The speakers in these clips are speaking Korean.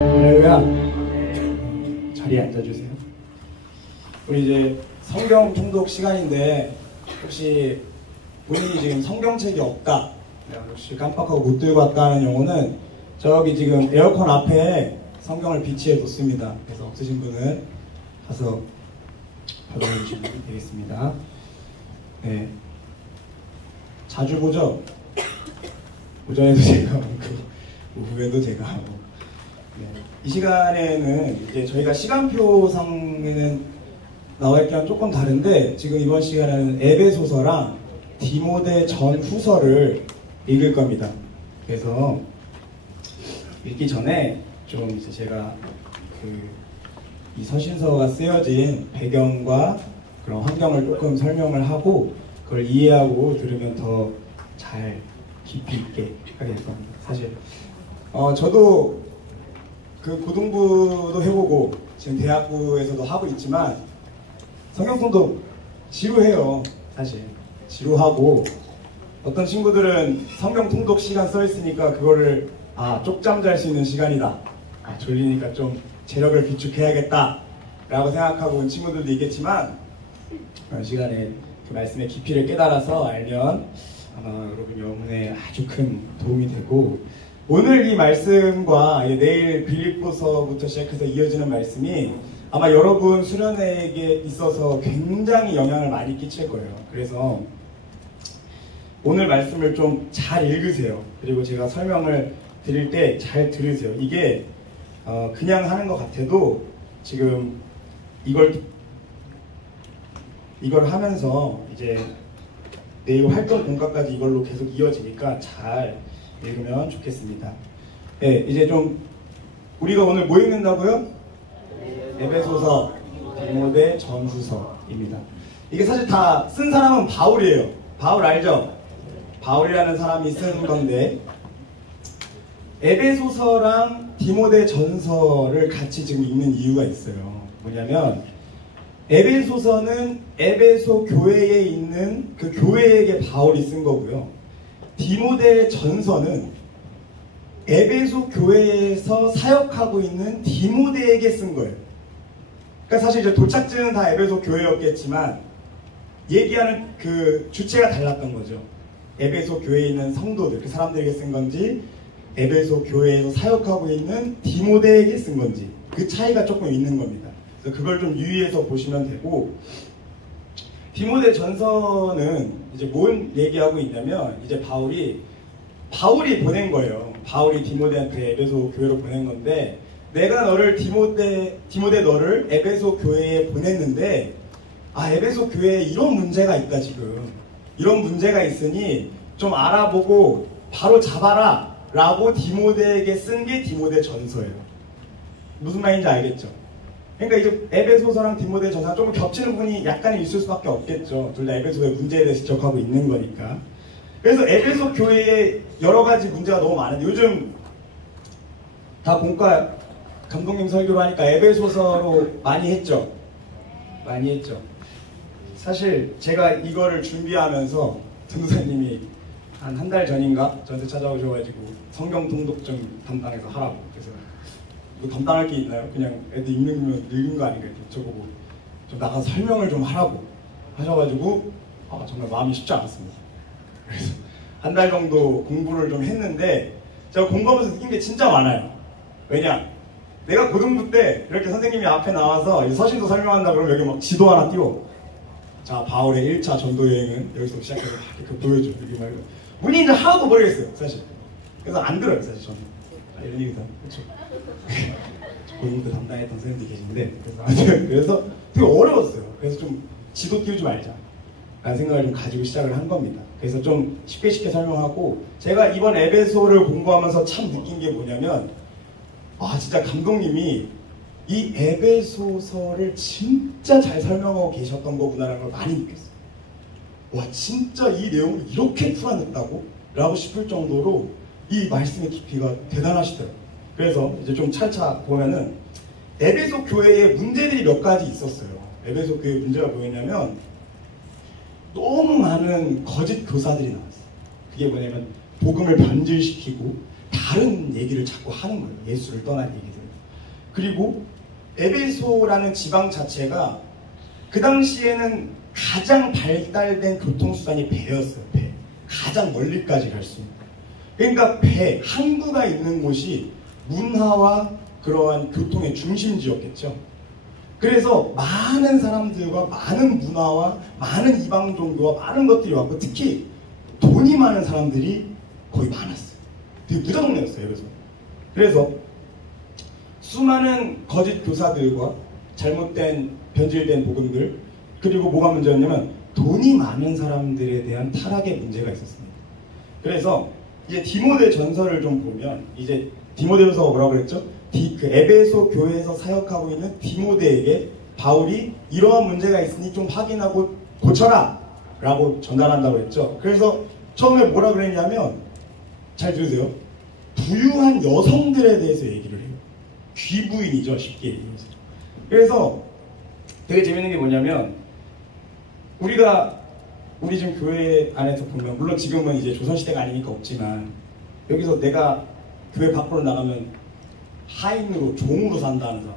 할렐루야. 자리에 앉아주세요. 우리 이제 성경 통독 시간인데 혹시 본인이 지금 성경책이 없다, 혹시 깜빡하고 못 들고 왔다는 경우는 저기 지금 에어컨 앞에 성경을 비치해 뒀습니다. 그래서 없으신 분은 가서 받아주시면 되겠습니다. 네. 자주 보죠? 오전에도 제가 오고 오후에도 제가 오고. 네. 이 시간에는 이제 저희가 시간표상에는 나와 있기랑 조금 다른데 지금 이번 시간에는 에베소서랑 디모데 전후서를 읽을 겁니다. 그래서 읽기 전에 좀 이제 제가 이 서신서가 쓰여진 배경과 그런 환경을 조금 설명을 하고 그걸 이해하고 들으면 더 잘 깊이 있게 하게 될 겁니다. 사실 저도 고등부도 해보고 지금 대학부에서도 하고 있지만 성경통독 지루해요. 사실 지루하고 어떤 친구들은 성경통독 시간 써있으니까 그거를 쪽잠 잘 수 있는 시간이다, 졸리니까 좀 체력을 비축해야겠다 라고 생각하고 온 친구들도 있겠지만 그런 시간에 그 말씀의 깊이를 깨달아서 알면 아마 여러분 영혼에 아주 큰 도움이 되고, 오늘 이 말씀과 내일 빌립보서부터 시작해서 이어지는 말씀이 아마 여러분 수련회에 있어서 굉장히 영향을 많이 끼칠 거예요. 그래서 오늘 말씀을 좀 잘 읽으세요. 그리고 제가 설명을 드릴 때 잘 들으세요. 이게 그냥 하는 것 같아도 지금 이걸 하면서 이제 내일 활동 공과까지 이걸로 계속 이어지니까 잘 읽으면 좋겠습니다. 네, 이제 좀 우리가 오늘 뭐 읽는다고요? 에베소서, 디모데 전후서입니다. 이게 사실 다 쓴 사람은 바울이에요. 바울 알죠? 바울이라는 사람이 쓴 건데 에베소서랑 디모데 전서를 같이 지금 읽는 이유가 있어요. 뭐냐면 에베소서는 에베소 교회에 있는 그 교회에게 바울이 쓴 거고요. 디모데 전서는 에베소 교회에서 사역하고 있는 디모데에게 쓴 거예요. 그러니까 사실 이제 도착지는 다 에베소 교회였겠지만 얘기하는 그 주체가 달랐던 거죠. 에베소 교회에 있는 성도들, 그 사람들에게 쓴 건지 에베소 교회에서 사역하고 있는 디모데에게 쓴 건지 그 차이가 조금 있는 겁니다. 그래서 그걸 좀 유의해서 보시면 되고, 디모데 전서는 이제 뭔 얘기하고 있냐면 이제 바울이 보낸 거예요. 바울이 디모데한테 에베소 교회로 보낸 건데, 내가 너를 디모데 너를 에베소 교회에 보냈는데 에베소 교회에 이런 문제가 있다, 지금 이런 문제가 있으니 좀 알아보고 바로 잡아라 라고 디모데에게 쓴 게 디모데 전서예요. 무슨 말인지 알겠죠? 그러니까 이제 에베소서랑 디모데 전서랑 조금 겹치는 부분이 약간은 있을 수밖에 없겠죠. 둘 다 에베소의 문제에 대해서 지적하고 있는 거니까. 그래서 에베소 교회에 여러 가지 문제가 너무 많은데, 요즘 다 공과 감독님 설교로 하니까 에베소서로 많이 했죠. 사실 제가 이거를 준비하면서 전도사님이 한 달 전인가 저한테 찾아오셔가지고 성경 통독 좀 담당해서 하라고. 그래서 뭐 담당할 게 있나요? 그냥 애들 읽는 거 아닌가 이렇게 저보고 좀 나가서 설명을 좀 하라고 하셔가지고 정말 마음이 쉽지 않았습니다. 그래서 한 달 정도 공부를 좀 했는데 제가 공부하면서 느낀 게 진짜 많아요. 왜냐? 내가 고등부 때 이렇게 선생님이 앞에 나와서 서신도 설명한다 그러면 여기 막 지도 하나 띄워. 자, 바울의 1차 전도 여행은 여기서 시작해서 이렇게 보여줘. 이렇게 말고 문인지 하나도 모르겠어요, 사실. 그래서 안 들어요, 사실 저는. 이런 얘기다. 그렇죠? 고등부 때 담당했던 선생님들이 계신데 그래서 되게 어려웠어요. 그래서 좀 지도 띄우지 말자 라는 생각을 좀 가지고 시작을 한 겁니다. 그래서 좀 쉽게 설명하고, 제가 이번 에베소를 공부하면서 참 느낀 게 뭐냐면 진짜 감독님이 이 에베소서를 진짜 잘 설명하고 계셨던 거구나라는 걸 많이 느꼈어요. 와, 진짜 이 내용을 이렇게 풀어냈다고? 라고 싶을 정도로 이 말씀의 깊이가 대단하시더라고요. 그래서 이제 좀 차차 보면은 에베소 교회에 문제들이 몇 가지 있었어요. 에베소 교회의 문제가 뭐였냐면 너무 많은 거짓 교사들이 나왔어요. 그게 뭐냐면 복음을 변질시키고 다른 얘기를 자꾸 하는 거예요. 예수를 떠난 얘기들. 그리고 에베소라는 지방 자체가 그 당시에는 가장 발달된 교통수단이 배였어요. 배. 가장 멀리까지 갈 수 있는. 그러니까 배, 항구가 있는 곳이 문화와 그러한 교통의 중심지였겠죠. 그래서 많은 사람들과 많은 문화와 많은 이방 종교와 많은 것들이 왔고, 특히 돈이 많은 사람들이 거의 많았어요. 되게 부자 동네였어요. 그래서 수많은 거짓 교사들과 잘못된 변질된 복음들, 그리고 뭐가 문제였냐면 돈이 많은 사람들에 대한 타락의 문제가 있었습니다. 그래서 이제 디모데 전서를 좀 보면, 이제 디모데전서가 뭐라고 그랬죠? 그 에베소 교회에서 사역하고 있는 디모데에게 바울이 이러한 문제가 있으니 좀 확인하고 고쳐라 라고 전달한다고 했죠. 그래서 처음에 뭐라 그랬냐면, 잘 들으세요, 부유한 여성들에 대해서 얘기를 해요. 귀부인이죠, 쉽게 얘기해서. 그래서 되게 재밌는 게 뭐냐면, 우리 지금 교회 안에서 보면, 물론 지금은 이제 조선시대가 아니니까 없지만, 여기서 내가 교회 밖으로 나가면 하인으로, 종으로 산다는 사람,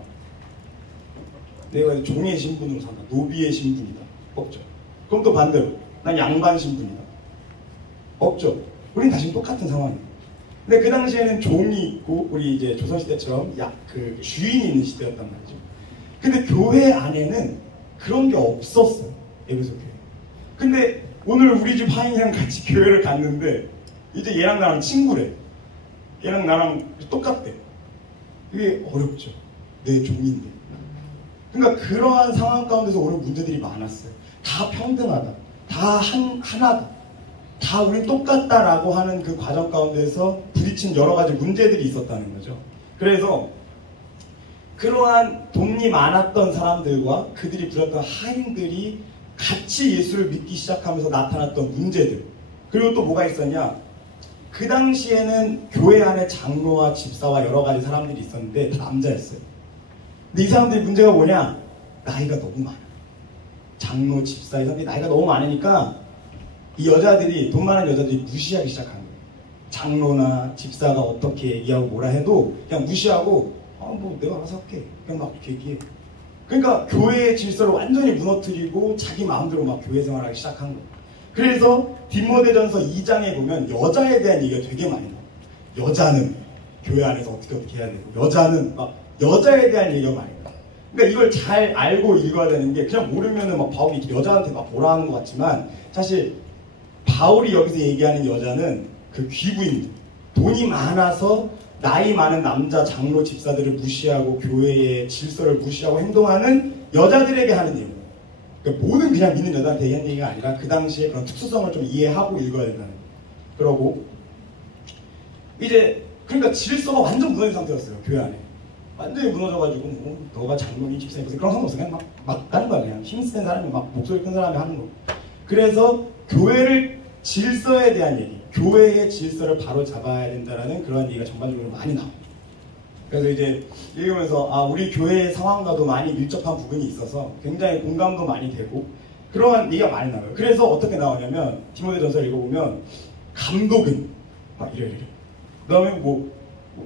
내가 종의 신분으로 산다, 노비의 신분이다, 없죠. 그럼 또 반대로 난 양반 신분이다, 없죠. 우린 다시 똑같은 상황이에요. 근데 그 당시에는 종이 있고, 우리 이제 조선시대처럼 그 주인이 있는 시대였단 말이죠. 근데 교회 안에는 그런 게 없었어요. 에베소 교회. 근데 오늘 우리 집 하인이랑 같이 교회를 갔는데, 이제 얘랑 나랑 친구래. 얘랑 나랑 똑같대. 이게 어렵죠. 내 종인데. 그러니까 그러한 상황 가운데서 오는 문제들이 많았어요. 다 평등하다, 다 하나다, 다 우린 똑같다라고 하는 그 과정 가운데서 부딪힌 여러 가지 문제들이 있었다는 거죠. 그래서 그러한 돈이 많았던 사람들과 그들이 부렸던 하인들이 같이 예수를 믿기 시작하면서 나타났던 문제들, 그리고 또 뭐가 있었냐, 그 당시에는 교회 안에 장로와 집사와 여러 가지 사람들이 있었는데 다 남자였어요. 근데 이 사람들의 문제가 뭐냐, 나이가 너무 많아. 장로, 집사, 이 사람들이 나이가 너무 많으니까 이 여자들이, 돈 많은 여자들이 무시하기 시작한 거예요. 장로나 집사가 어떻게 얘기하고 뭐라 해도 그냥 무시하고, 뭐 내가 알아서 할게, 그냥 막 이렇게 얘기해. 그러니까 교회의 질서를 완전히 무너뜨리고 자기 마음대로 막 교회 생활하기 시작한 거예요. 그래서 디모데전서 2장에 보면 여자에 대한 얘기가 되게 많이 나와요. 여자는 교회 안에서 어떻게 해야 되고, 여자는 막 여자에 대한 얘기가 많이 나와요. 그러니까 이걸 잘 알고 읽어야 되는 게, 그냥 모르면은 막 바울이 여자한테 막 뭐라 하는 것 같지만, 사실 바울이 여기서 얘기하는 여자는 그 귀부인들, 돈이 많아서 나이 많은 남자 장로 집사들을 무시하고 교회의 질서를 무시하고 행동하는 여자들에게 하는 얘기예요. 그러니까 모든 그냥 믿는 여자한테 얘기한 얘기가 아니라 그 당시에 그런 특수성을 좀 이해하고 읽어야 된다는 거예요. 그러고 이제 그러니까 질서가 완전 무너진 상태였어요. 교회 안에 완전히 무너져가지고, 뭐 너가 장로니 집사니 그런 상관 없어. 그냥 막 하는 거야. 그냥 힘센 사람이 막 목소리 큰 사람이 하는 거. 그래서 교회를 질서에 대한 얘기, 교회의 질서를 바로 잡아야 된다라는 그런 얘기가 전반적으로 많이 나와요. 그래서 이제 읽으면서 우리 교회의 상황과도 많이 밀접한 부분이 있어서 굉장히 공감도 많이 되고 그러한 얘기가 많이 나와요. 그래서 어떻게 나오냐면, 디모데전서 읽어보면 감독은 막 이래. 그 다음에 뭐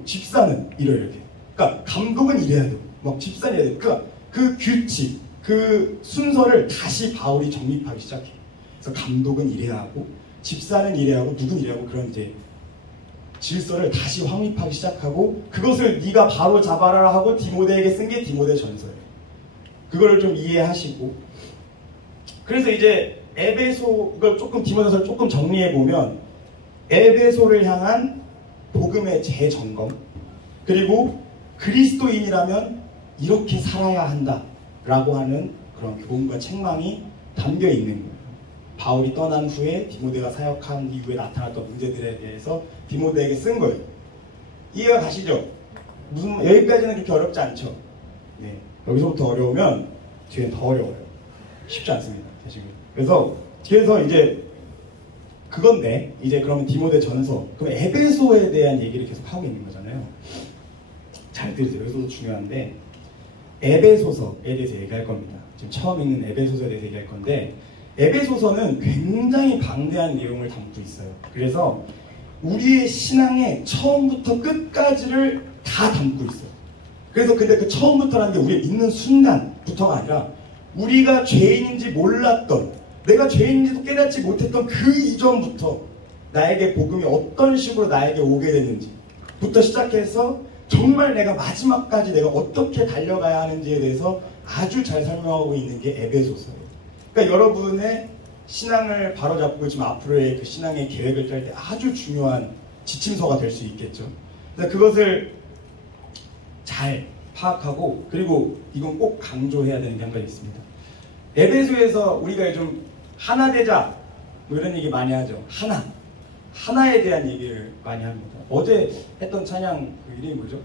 집사는 이래. 그러니까 감독은 이래야 되고 막 집사는 이래야 되고, 그러니까 그 규칙, 그 순서를 다시 바울이 정립하기 시작해요. 그래서 감독은 이래야 하고 집사는 이래야 하고 누군 이래야 하고, 그런 이제 질서를 다시 확립하기 시작하고, 그것을 네가 바로 잡아라 하고 디모데에게 쓴 게 디모데전서예요. 그거를 좀 이해하시고, 그래서 이제 에베소, 이걸 조금 디모데전서를 조금 정리해 보면, 에베소를 향한 복음의 재점검, 그리고 그리스도인이라면 이렇게 살아야 한다라고 하는 그런 교훈과 책망이 담겨 있는 거예요. 바울이 떠난 후에 디모데가 사역한 이후에 나타났던 문제들에 대해서 디모데에게 쓴 거예요. 이해가 가시죠? 여기까지는 그렇게 어렵지 않죠? 네. 여기서부터 어려우면 뒤엔 더 어려워요. 쉽지 않습니다. 지금. 그래서 이제 그건데, 이제 그러면 디모데 전서, 그럼 에베소에 대한 얘기를 계속 하고 있는 거잖아요. 잘 들으세요. 여기서도 중요한데, 에베소서에 대해서 얘기할 겁니다. 지금 처음 읽는 에베소서에 대해서 얘기할 건데, 에베소서는 굉장히 방대한 내용을 담고 있어요. 그래서 우리의 신앙의 처음부터 끝까지를 다 담고 있어요. 그래서 근데 그 처음부터라는 게 우리 믿는 순간부터가 아니라 우리가 죄인인지 몰랐던, 내가 죄인인지도 깨닫지 못했던 그 이전부터 나에게 복음이 어떤 식으로 나에게 오게 됐는지부터 시작해서 정말 내가 마지막까지 내가 어떻게 달려가야 하는지에 대해서 아주 잘 설명하고 있는 게 에베소서예요. 그러니까 여러분의 신앙을 바로잡고 지금 앞으로의 그 신앙의 계획을 짤 때 아주 중요한 지침서가 될 수 있겠죠. 그래서 그것을 잘 파악하고, 그리고 이건 꼭 강조해야 되는 게 한 가지 있습니다. 에베소에서 우리가 좀 하나 되자 뭐 이런 얘기 많이 하죠. 하나에 대한 얘기를 많이 합니다. 어제 했던 찬양 그 이름이 뭐죠?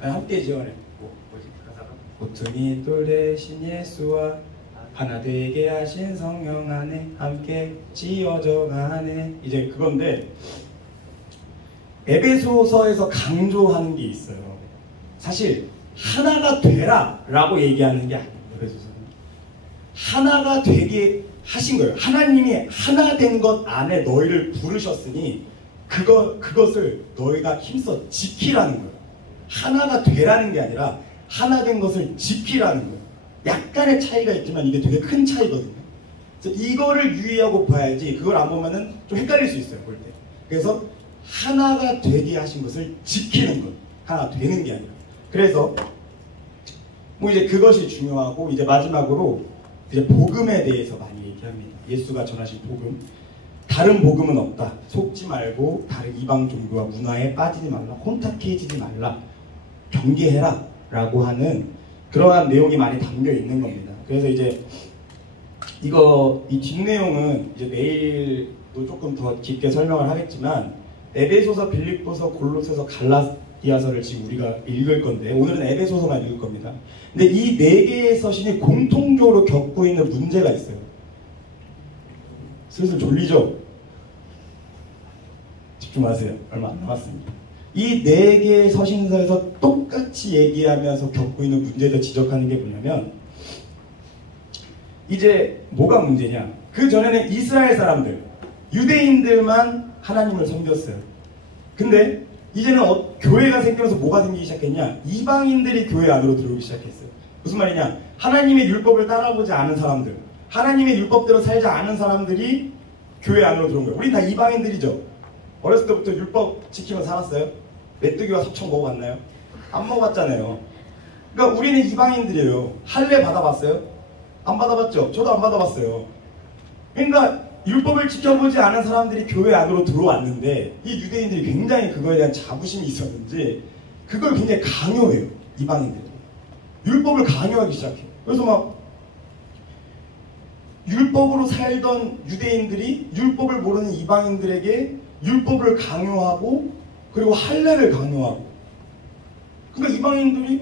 함께 지원해. 뭐지 그 가사가? 모퉁이 돌 대신 예수와 하나 되게 하신 성령 안에 함께 지어져 가네. 이제 그건데 에베소서에서 강조하는 게 있어요. 사실 하나가 되라 라고 얘기하는 게 아니에요. 에베소서는 하나가 되게 하신 거예요. 하나님이 하나 된 것 안에 너희를 부르셨으니 그것을 너희가 힘써 지키라는 거예요. 하나가 되라는 게 아니라 하나 된 것을 지키라는 거예요. 약간의 차이가 있지만 이게 되게 큰 차이거든요. 그래서 이거를 유의하고 봐야지, 그걸 안 보면은 좀 헷갈릴 수 있어요, 볼 때. 그래서 하나가 되게 하신 것을 지키는 것, 하나 되는 게 아니라. 그래서 뭐 이제 그것이 중요하고, 이제 마지막으로 이제 복음에 대해서 많이 얘기합니다. 예수가 전하신 복음, 다른 복음은 없다. 속지 말고 다른 이방 종교와 문화에 빠지지 말라, 혼탁해지지 말라, 경계해라 라고 하는 그러한 내용이 많이 담겨 있는 겁니다. 그래서 이제 이 뒷내용은 이제 내일도 조금 더 깊게 설명을 하겠지만, 에베소서, 빌립보서, 골로새서, 갈라디아서를 지금 우리가 읽을 건데, 오늘은 에베소서만 읽을 겁니다. 근데 이 네 개의 서신이 공통적으로 겪고 있는 문제가 있어요. 슬슬 졸리죠? 집중하세요. 얼마 안 남았습니다. 이 네 개의 서신서에서 똑같이 얘기하면서 겪고 있는 문제를 지적하는 게 뭐냐면, 이제 뭐가 문제냐? 그 전에는 이스라엘 사람들, 유대인들만 하나님을 섬겼어요. 근데 이제는 교회가 생기면서 뭐가 생기기 시작했냐? 이방인들이 교회 안으로 들어오기 시작했어요. 무슨 말이냐? 하나님의 율법을 따라보지 않은 사람들, 하나님의 율법대로 살지 않은 사람들이 교회 안으로 들어온 거예요. 우린 다 이방인들이죠. 어렸을 때부터 율법 지키며 살았어요? 메뚜기와 섭청 먹어봤나요? 안 먹어봤잖아요. 그러니까 우리는 이방인들이에요. 할례 받아봤어요? 안 받아봤죠? 저도 안 받아봤어요. 그러니까 율법을 지켜보지 않은 사람들이 교회 안으로 들어왔는데, 이 유대인들이 굉장히 그거에 대한 자부심이 있었는지 그걸 굉장히 강요해요. 이방인들이 율법을 강요하기 시작해요. 그래서 막 율법으로 살던 유대인들이 율법을 모르는 이방인들에게 율법을 강요하고, 그리고 할례를 강요하고. 그러니까 이방인들이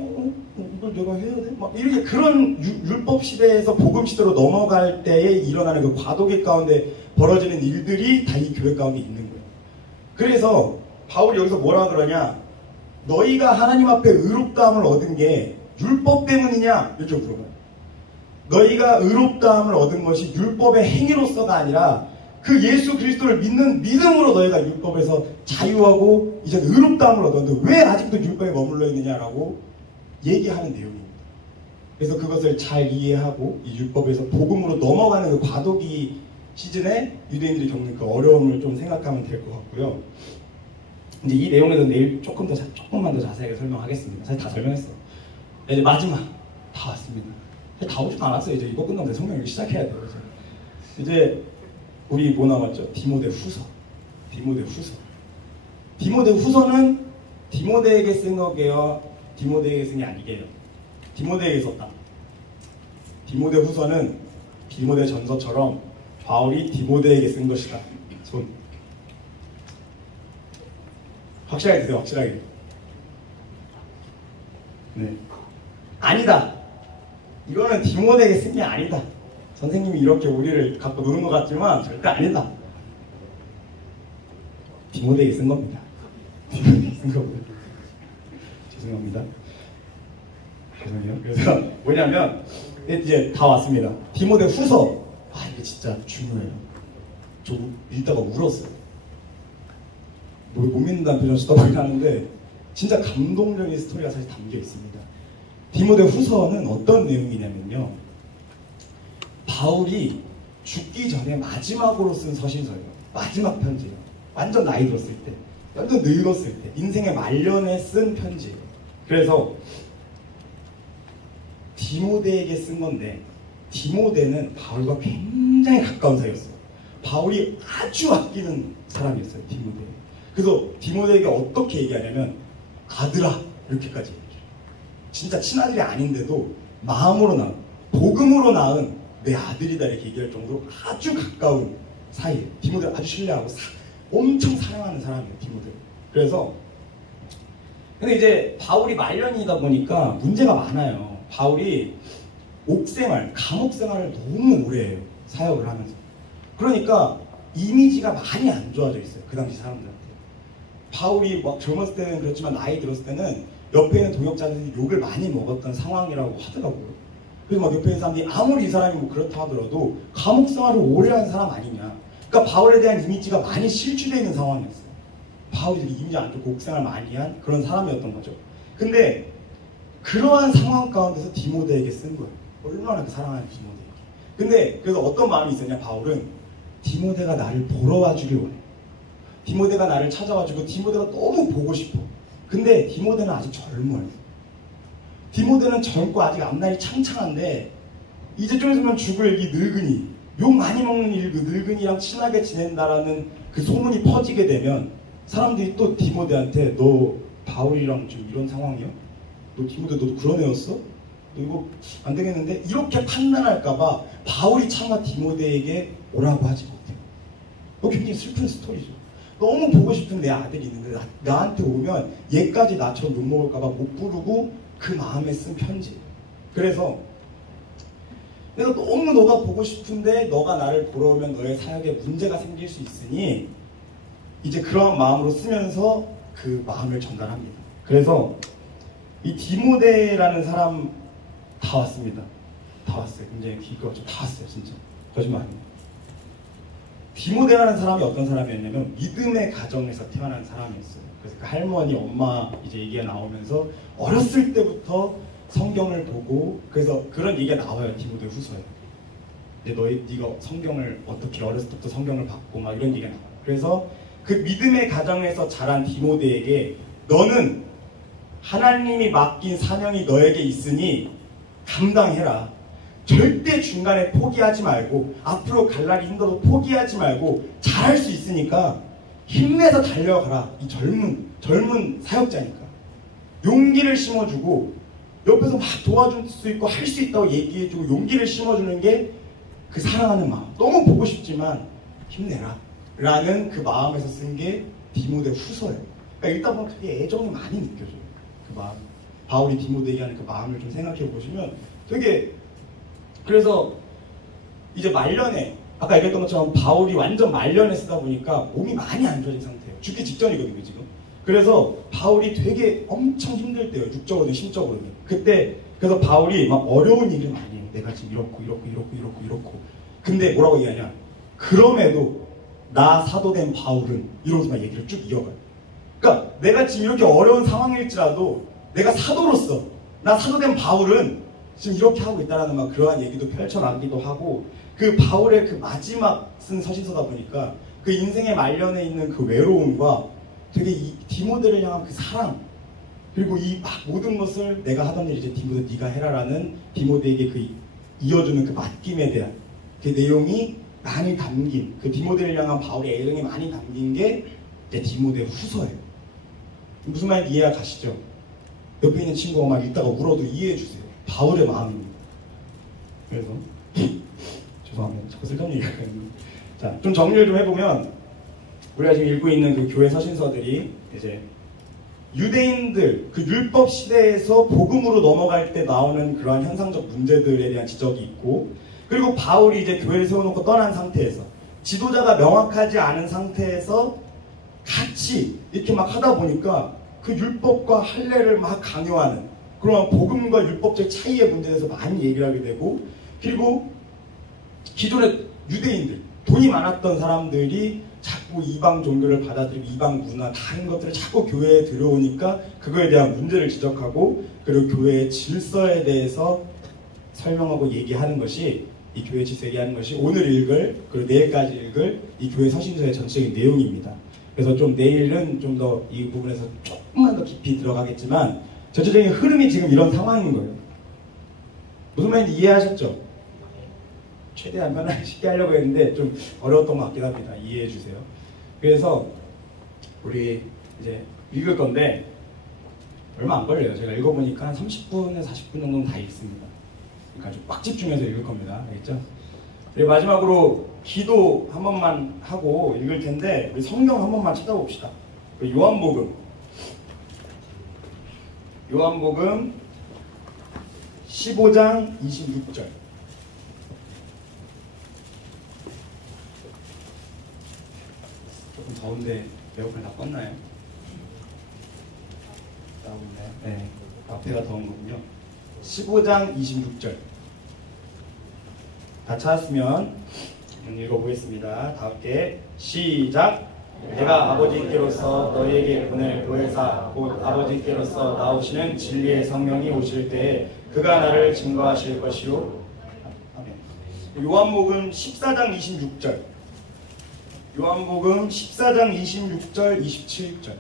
이걸 내가 해야 돼? 막 이렇게, 그런 율법 시대에서 복음 시대로 넘어갈 때에 일어나는 그 과도기 가운데 벌어지는 일들이 다 이 교회 가운데 있는 거예요. 그래서 바울이 여기서 뭐라 그러냐? 너희가 하나님 앞에 의롭다함을 얻은 게 율법 때문이냐? 이렇게 물어봐요. 너희가 의롭다함을 얻은 것이 율법의 행위로서가 아니라 그 예수 그리스도를 믿는 믿음으로 너희가 율법에서 자유하고 이제 의롭다함을 얻었는데 왜 아직도 율법에 머물러 있느냐라고 얘기하는 내용입니다. 그래서 그것을 잘 이해하고 이 율법에서 복음으로 넘어가는 그 과도기 시즌에 유대인들이 겪는 그 어려움을 좀 생각하면 될 것 같고요. 이제 이 내용에서 내일 조금만 더 자세하게 설명하겠습니다. 사실 다 설명했어요. 이제 마지막 다 왔습니다. 다 오지도 않았어요. 이제 이거 끝나면 성경 읽기 시작해야 돼요. 이제 우리 뭐 남았죠? 디모데 후서. 디모데 후서는 디모데에게 쓴 거게요, 디모데에게 쓴 게 아니게요. 디모데에게 썼다. 디모데 후서는 디모데 전서처럼 바울이 디모데에게 쓴 것이다. 손. 확실하게 드세요. 확실하게. 네. 아니다. 이거는 디모데에게 쓴 게 아니다. 선생님이 이렇게 우리를 갖고 노는 것 같지만 절대 아니다. 디모데에게 쓴 겁니다. 디모데에게 쓴 겁니다. 죄송합니다. 죄송해요. 그래서 뭐냐면 이제 다 왔습니다. 디모데 후서. 이게 진짜 중요해요. 저 읽다가 울었어요. 못 믿는다는 표현 써보긴 하는데 진짜 감동적인 스토리가 사실 담겨 있습니다. 디모데 후서는 어떤 내용이냐면요, 바울이 죽기 전에 마지막으로 쓴 서신서예요. 마지막 편지예요. 완전 나이 들었을 때, 완전 늙었을 때, 인생의 말년에 쓴 편지예요. 그래서 디모데에게 쓴 건데, 디모데는 바울과 굉장히 가까운 사이였어요. 바울이 아주 아끼는 사람이었어요, 디모데. 그래서 디모데에게 어떻게 얘기하냐면 아들아, 이렇게까지 얘기해요. 진짜 친아들이 아닌데도 마음으로 낳은, 복음으로 낳은 내 아들이다 이렇게 얘기할 정도로 아주 가까운 사이예요. 디모데를 아주 신뢰하고 엄청 사랑하는 사람이에요, 디모데. 그래서 근데 이제 바울이 말년이다 보니까 문제가 많아요. 바울이 옥생활, 감옥 생활을 너무 오래 해요, 사역을 하면서. 그러니까 이미지가 많이 안 좋아져 있어요, 그 당시 사람들한테. 바울이 막 젊었을 때는 그렇지만 나이 들었을 때는 옆에 있는 동역자들이 욕을 많이 먹었던 상황이라고 하더라고요. 그래서 막 옆에 있는 사람들이 아무리 이 사람이 뭐 그렇다 하더라도 감옥 생활을 오래 한 사람 아니냐. 그러니까 바울에 대한 이미지가 많이 실추되어 있는 상황이었어요. 바울이 되게 이미지 안 좋고 옥생활 많이 한 그런 사람이었던 거죠. 근데 그러한 상황 가운데서 디모데에게 쓴 거예요. 얼마나 그 사랑하는 디모데에게. 근데 그래서 어떤 마음이 있었냐, 바울은 디모데가 나를 보러 와주길 원해. 디모데가 나를 찾아와주고 디모데가 너무 보고 싶어. 근데 디모데는 아직 젊어요. 디모데는 젊고 아직 앞날이 창창한데 이제 좀 있으면 죽을 이 늙은이, 욕 많이 먹는 이 늙은이랑 친하게 지낸다라는 그 소문이 퍼지게 되면 사람들이 또 디모데한테 너 바울이랑 좀 이런 상황이야? 너 디모데 너도 그런 애였어? 너 이거 안 되겠는데? 이렇게 판단할까봐 바울이 차마 디모데에게 오라고 하지 못해요. 이거 굉장히 슬픈 스토리죠. 너무 보고 싶은 내 아들이 있는데 나한테 오면 얘까지 나처럼 욕먹을까봐 못 부르고 그 마음에 쓴 편지예요. 그래서 내가 너무 너가 보고 싶은데 너가 나를 보러 오면 너의 사역에 문제가 생길 수 있으니 이제 그런 마음으로 쓰면서 그 마음을 전달합니다. 그래서 이 디모데라는 사람 다 왔습니다. 다 왔어요. 굉장히 기가 다 왔어요. 진짜 거짓말 아니에요. 디모데라는 사람이 어떤 사람이었냐면 믿음의 가정에서 태어난 사람이었어요. 그래서 그 할머니, 엄마 이제 얘기가 나오면서 어렸을 때부터 성경을 보고, 그래서 그런 얘기가 나와요, 디모데 후서에. 네가 성경을 어떻게 어렸을 때부터 성경을 받고 막 이런 얘기가 나와요. 그래서 그 믿음의 가정에서 자란 디모데에게 너는 하나님이 맡긴 사명이 너에게 있으니 감당해라. 절대 중간에 포기하지 말고, 앞으로 갈 날이 힘들어도 포기하지 말고 잘할 수 있으니까 힘내서 달려가라. 이 젊은 사역자니까 용기를 심어주고, 옆에서 막 도와줄 수 있고 할 수 있다고 얘기해주고 용기를 심어주는 게 그 사랑하는 마음. 너무 보고 싶지만 힘내라 라는 그 마음에서 쓴 게 디모데 후서예요. 그러니까 읽다 보면 되게 애정이 많이 느껴져요. 그 마음, 바울이 디모데에게 하는 그 마음을 좀 생각해 보시면 되게. 그래서 이제 말년에, 아까 얘기했던 것처럼 바울이 완전 말년에 쓰다 보니까 몸이 많이 안 좋아진 상태예요. 죽기 직전이거든요, 지금. 그래서 바울이 되게 엄청 힘들 때요, 육적으로든 심적으로든. 그때 그래서 바울이 막 어려운 일을 많이 해요. 내가 지금 이렇고. 근데 뭐라고 얘기하냐? 그럼에도 나 사도된 바울은, 이러면서 막 얘기를 쭉 이어가요. 그러니까 내가 지금 이렇게 어려운 상황일지라도 내가 사도로서, 나 사도된 바울은 지금 이렇게 하고 있다라는 막 그러한 얘기도 펼쳐나기도 하고, 그 바울의 그 마지막 쓴 서신서다 보니까 그 인생의 말년에 있는 그 외로움과 되게 이 디모데를 향한 그 사랑, 그리고 이 막 모든 것을 내가 하던 일 이제 디모데 네가 해라라는 디모데에게 그 이어주는 그 맡김에 대한 그 내용이 많이 담긴, 그 디모데를 향한 바울의 애정이 많이 담긴 게 이제 디모데 후서예요. 무슨 말인지 이해가 가시죠? 옆에 있는 친구가 막 읽다가 울어도 이해해 주세요. 바울의 마음입니다. 그래서 죄송합니다. 자꾸 쓸데없는 얘기가 있는데, 자, 좀 정리를 좀 해보면 우리가 지금 읽고 있는 그 교회 서신서들이 이제 유대인들 그 율법 시대에서 복음으로 넘어갈 때 나오는 그러한 현상적 문제들에 대한 지적이 있고, 그리고 바울이 이제 교회를 세워놓고 떠난 상태에서 지도자가 명확하지 않은 상태에서 같이 이렇게 막 하다 보니까 그 율법과 할례를 막 강요하는 그런 복음과 율법적 차이의 문제에 대해서 많이 얘기를 하게 되고, 그리고 기존의 유대인들, 돈이 많았던 사람들이 자꾸 이방 종교를 받아들이고 이방 문화 다른 것들을 자꾸 교회에 들어오니까 그거에 대한 문제를 지적하고 그리고 교회의 질서에 대해서 설명하고 얘기하는 것이 이 교회 질서 얘기하는 것이 오늘 읽을 그리고 내일까지 읽을 이 교회 서신서의 전체적인 내용입니다. 그래서 좀 내일은 좀 더 이 부분에서 조금만 더 깊이 들어가겠지만 전체적인 흐름이 지금 이런 상황인 거예요. 무슨 말인지 이해하셨죠? 최대한 편하게 쉽게 하려고 했는데 좀 어려웠던 것 같긴 합니다. 이해해 주세요. 그래서 우리 이제 읽을 건데 얼마 안 걸려요. 제가 읽어보니까 한 30분에서 40분 정도는 다 읽습니다. 그러니까 좀 꽉 집중해서 읽을 겁니다. 알겠죠? 그리고 마지막으로 기도 한 번만 하고 읽을 텐데 우리 성경 한 번만 찾아봅시다. 요한복음 15장 26절. 조금 더운데 에어컨 다 껐나요? 나오나요? 네, 앞에가 더운 거군요. 15장 26절. 다 찾았으면 읽어보겠습니다. 다 함께 시작. 내가 아버지께로서 너희에게 보낼 보혜사 곧 아버지께로서 나오시는 진리의 성령이 오실 때에 그가 나를 증거하실 것이요. 아멘. 요한복음 14장 26절. 요한복음 14장 26절 27절.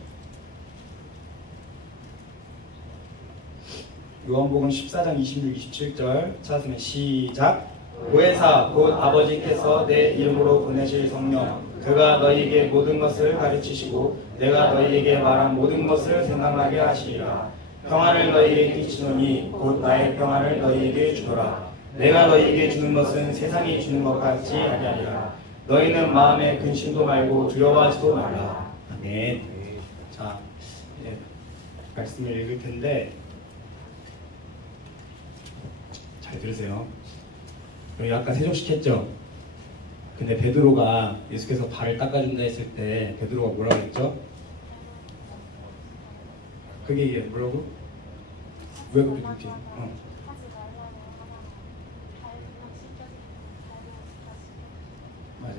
요한복음 14장 26, 27절 찾았으면 시작. 보혜사 곧 아버지께서 내 이름으로 보내실 성령 그가 너희에게 모든 것을 가르치시고 내가 너희에게 말한 모든 것을 생각나게 하시리라. 평안을 너희에게 끼치노니 곧 나의 평안을 너희에게 주노라. 내가 너희에게 주는 것은 세상이 주는 것 같지 아니하리라. 너희는 마음에 근심도 말고 두려워하지도 말라. 아멘. 자, 이제 말씀을 읽을 텐데 잘 들으세요. 우리 아까 세족시켰죠? 근데 베드로가 예수께서 발을 닦아준다 했을 때 베드로가 뭐라고 했죠? 그게 뭐라고? 왜 그렇게 느끼? 맞아요.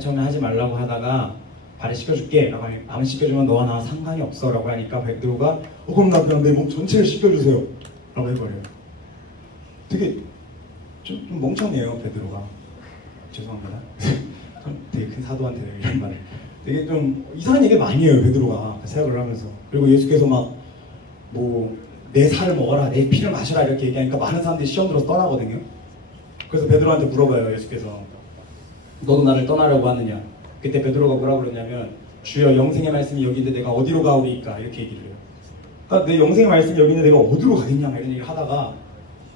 처음에 하지 말라고 하다가 발을 씻겨줄게 라고 하니 안 씻겨주면 너와 나와 상관이 없어 라고 하니까 베드로가 그럼 나 그냥 내 몸 전체를 씻겨주세요 라고 해버려요. 되게 좀 멍청해요 베드로가. 죄송합니다. 되게 큰 사도한테 이런 말. 되게 좀 이상한 얘기 많이 해요 베드로가 생각을 하면서. 그리고 예수께서 막 뭐 내 살을 먹어라 내 피를 마셔라 이렇게 얘기하니까 많은 사람들이 시험 들어서 떠나거든요. 그래서 베드로한테 물어봐요 예수께서 너도 나를 떠나려고 하느냐. 그때 베드로가 뭐라고 그러냐면 주여 영생의 말씀이 여기 있는데 내가 어디로 가오리까 이렇게 얘기를 해요. 그러니까 내 영생의 말씀이 여기 있는데 내가 어디로 가겠냐 이런 얘기를 하다가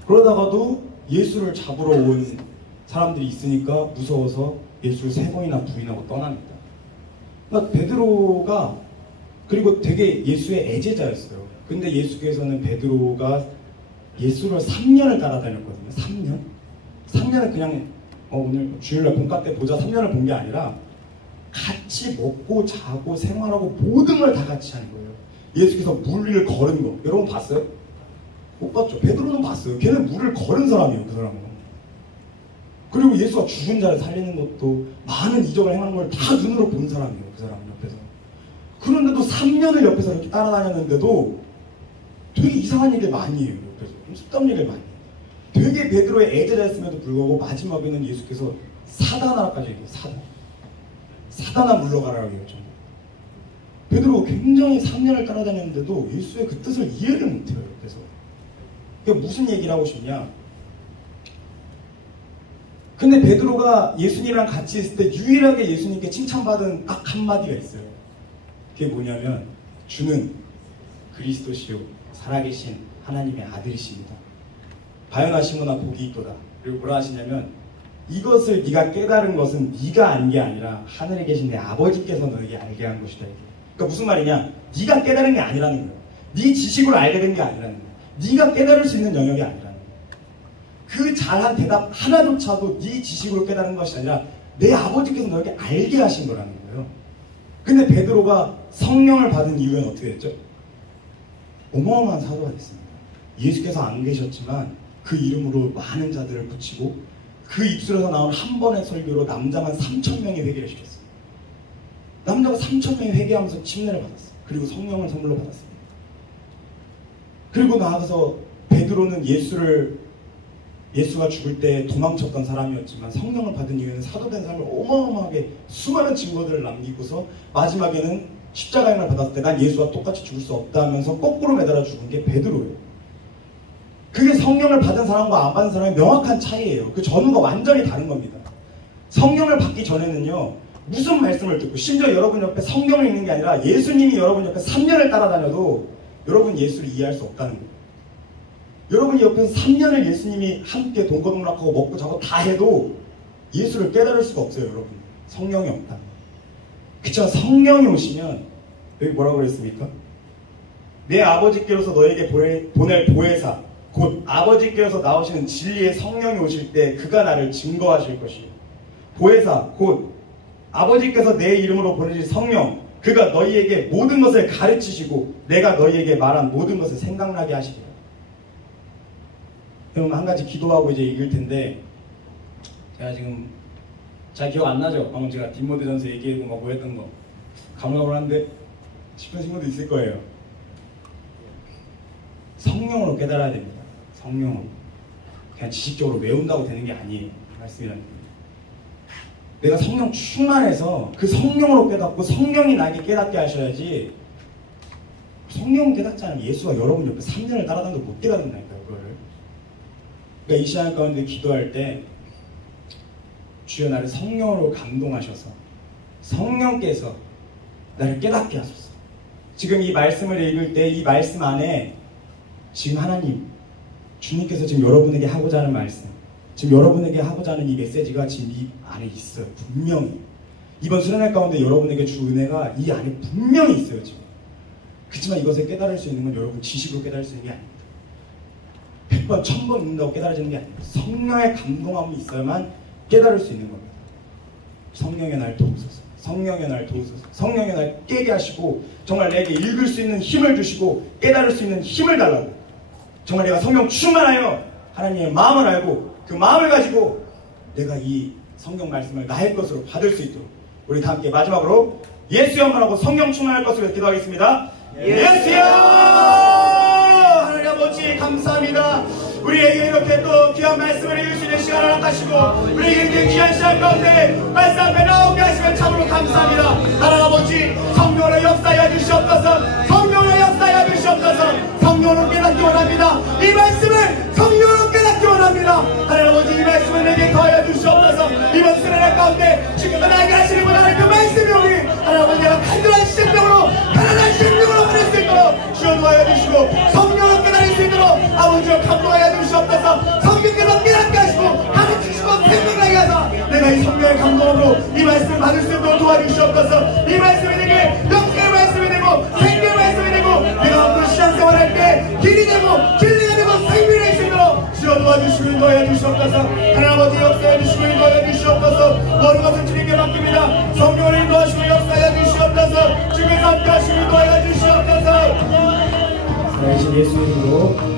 그러다가도 예수를 잡으러 온 사람들이 있으니까 무서워서 예수를 3번이나 부인하고 떠납니다. 그러니까 베드로가 그리고 되게 예수의 애제자였어요. 근데 예수께서는 베드로가 예수를 3년을 따라다녔거든요. 3년? 3년을 그냥 오늘 주일날 본가 때 보자 3년을 본 게 아니라 같이 먹고 자고 생활하고 모든 걸 다 같이 하는 거예요. 예수께서 물 위를 걸은 거 여러분 봤어요? 못 봤죠? 베드로는 봤어요. 걔는 물을 걸은 사람이에요. 그 사람은. 그리고 예수가 죽은 자를 살리는 것도 많은 이적을 행하는 걸 다 눈으로 본 사람이에요. 그 사람 옆에서. 그런데도 3년을 옆에서 이렇게 따라다녔는데도 되게 이상한 얘기를 많이 해요. 옆에서. 좀 습관 얘기를 많이 해요. 되게 베드로의 애제자였음에도 불구하고 마지막에는 예수께서 사단아까지 얘기해요. 사단아 물러가라고 해요. 베드로가 굉장히 3년을 따라다녔는데도 예수의 그 뜻을 이해를 못해요. 옆에서. 그게 무슨 얘기를 하고 싶냐? 근데 베드로가 예수님이랑 같이 있을 때 유일하게 예수님께 칭찬받은 딱 한마디가 있어요. 그게 뭐냐면 주는 그리스도시요 살아계신 하나님의 아들이십니다. 바요나시모나 복이 있도다. 그리고 뭐라 하시냐면 이것을 네가 깨달은 것은 네가 안 게 아니라 하늘에 계신 내 아버지께서 너에게 알게 한 것이다. 그러니까 무슨 말이냐? 네가 깨달은 게 아니라는 거예요. 네 지식으로 알게 된 게 아니라는 거예요. 네가 깨달을 수 있는 영역이 아니라는 거예요. 그 잘한 대답 하나조차도 네 지식으로 깨달은 것이 아니라 내 아버지께서 너에게 알게 하신 거라는 거예요. 근데 베드로가 성령을 받은 이후에는 어떻게 됐죠? 어마어마한 사도가 됐습니다. 예수께서 안 계셨지만 그 이름으로 많은 자들을 붙이고 그 입술에서 나온 한 번의 설교로 남자만 3,000명이 회개를 시켰어요. 남자가 3,000명이 회개하면서 침례를 받았어요. 그리고 성령을 선물로 받았습니다. 그리고 나아가서 베드로는 예수가 죽을 때 도망쳤던 사람이었지만 성령을 받은 이유는 사도된 삶을 어마어마하게 수많은 증거들을 남기고서 마지막에는 십자가형을 받았을 때 난 예수와 똑같이 죽을 수 없다 하면서 거꾸로 매달아 죽은 게 베드로예요. 그게 성령을 받은 사람과 안 받은 사람의 명확한 차이예요. 그 전후가 완전히 다른 겁니다. 성령을 받기 전에는요, 무슨 말씀을 듣고, 심지어 여러분 옆에 성경을 읽는 게 아니라 예수님이 여러분 옆에 3년을 따라다녀도 여러분 예수를 이해할 수 없다는 거예요. 여러분이 옆에서 3년을 예수님이 함께 동거동락하고 먹고 자고 다 해도 예수를 깨달을 수가 없어요, 여러분. 성령이 없다. 그쵸? 성령이 오시면, 여기 뭐라고 그랬습니까? 내 아버지께로서 너에게 보낼 보혜사, 곧 아버지께로서 나오시는 진리의 성령이 오실 때 그가 나를 증거하실 것이요. 보혜사, 곧 아버지께서 내 이름으로 보내실 성령, 그가 너희에게 모든 것을 가르치시고 내가 너희에게 말한 모든 것을 생각나게 하시리라. 그럼 한 가지 기도하고 이제 읽을 텐데, 제가 지금 잘 기억 안 나죠? 방금 제가 디모데전서 얘기하고 뭐 했던 거 가물가물한데 싶은 친구도 있을 거예요. 성령으로 깨달아야 됩니다. 성령으로. 그냥 지식적으로 외운다고 되는 게 아니에요. 말씀이라는 게. 내가 성령 충만해서 그 성령으로 깨닫고 성령이 나에게 깨닫게 하셔야지, 성령 깨닫지 않으면 예수가 여러분 옆에 3년을 따라다녀도 못 깨닫는다니까요, 그거를. 그러니까 이 시간 가운데 기도할 때 주여 나를 성령으로 감동하셔서 성령께서 나를 깨닫게 하소서. 지금 이 말씀을 읽을 때 이 말씀 안에 지금 하나님, 주님께서 지금 여러분에게 하고자 하는 말씀, 지금 여러분에게 하고자 하는 이 메시지가 지금 이 안에 있어요. 분명히. 이번 수련회 가운데 여러분에게 주 은혜가 이 안에 분명히 있어요, 지금. 그렇지만 이것을 깨달을 수 있는 건 여러분 지식으로 깨달을 수 있는 게 아닙니다. 100번, 1000번 읽는다고 깨달아지는 게 아닙니다. 성령의 감동함이 있어야만 깨달을 수 있는 겁니다. 성령의 날 도우소서. 성령의 날 도우소서. 성령의 날 깨게 하시고 정말 내게 읽을 수 있는 힘을 주시고 깨달을 수 있는 힘을 달라고. 정말 내가 성령 충만하여 하나님의 마음을 알고 그 마음을 가지고 내가 이 성경 말씀을 나의 것으로 받을 수 있도록 우리 다 함께 마지막으로 예수여만 하고 성령 충만할 것으로 기도하겠습니다. 예수여! 하나님 아버지 감사합니다. 우리에게 이렇게 또 귀한 말씀을 읽을 수 있는 시간을 허락하시고 우리에게 이렇게 귀한 시간 가운데 말씀 앞에 나오게 하시면 참으로 감사합니다. 하나님 아버지 성령으로 역사하여 주시옵소서. 성령으로 역사하여 주시옵소서. 성령으로 깨닫기 원합니다. 이 말씀을 성령으로 깨닫기 원합니다. 하나님 아버지 이 말씀을 내게 더하여 주시옵소서. 이번 수련회 가운데 지금 나에게 하시는 분 하나님 그 말씀이 오니 하나님 아버지가 간절한 심령으로 가난한 심령으로 받을 수 있도록 주여 도와여 주시고 성령을 깨달을 수 있도록 아버지와 감동하여 주시옵소서. 성령께서 깨닫게 하시고 가르치시고 생명나게 하사 내가 이 성령의 감동으로 이 말씀을 받을 수 있도록 도와주시옵소서. 이 말씀이 내게 영생의 말씀이 되고 생명의 말씀이 되고 내가 앞으로 신앙생활할 때 길이 되고 진리가 되고 생명이 될 수 있도록 주여 도와주시고 인도하여 주시옵소서. 하나님 아버지 역사해 주시고 인도하여 주시옵소서. 모든 것을 주님께 맡깁니다. 성령을 인도하시고 역사해 주시옵소서. 주님께서 함께 하시고 인도하여 주시옵소서. 살아계신 예수님으로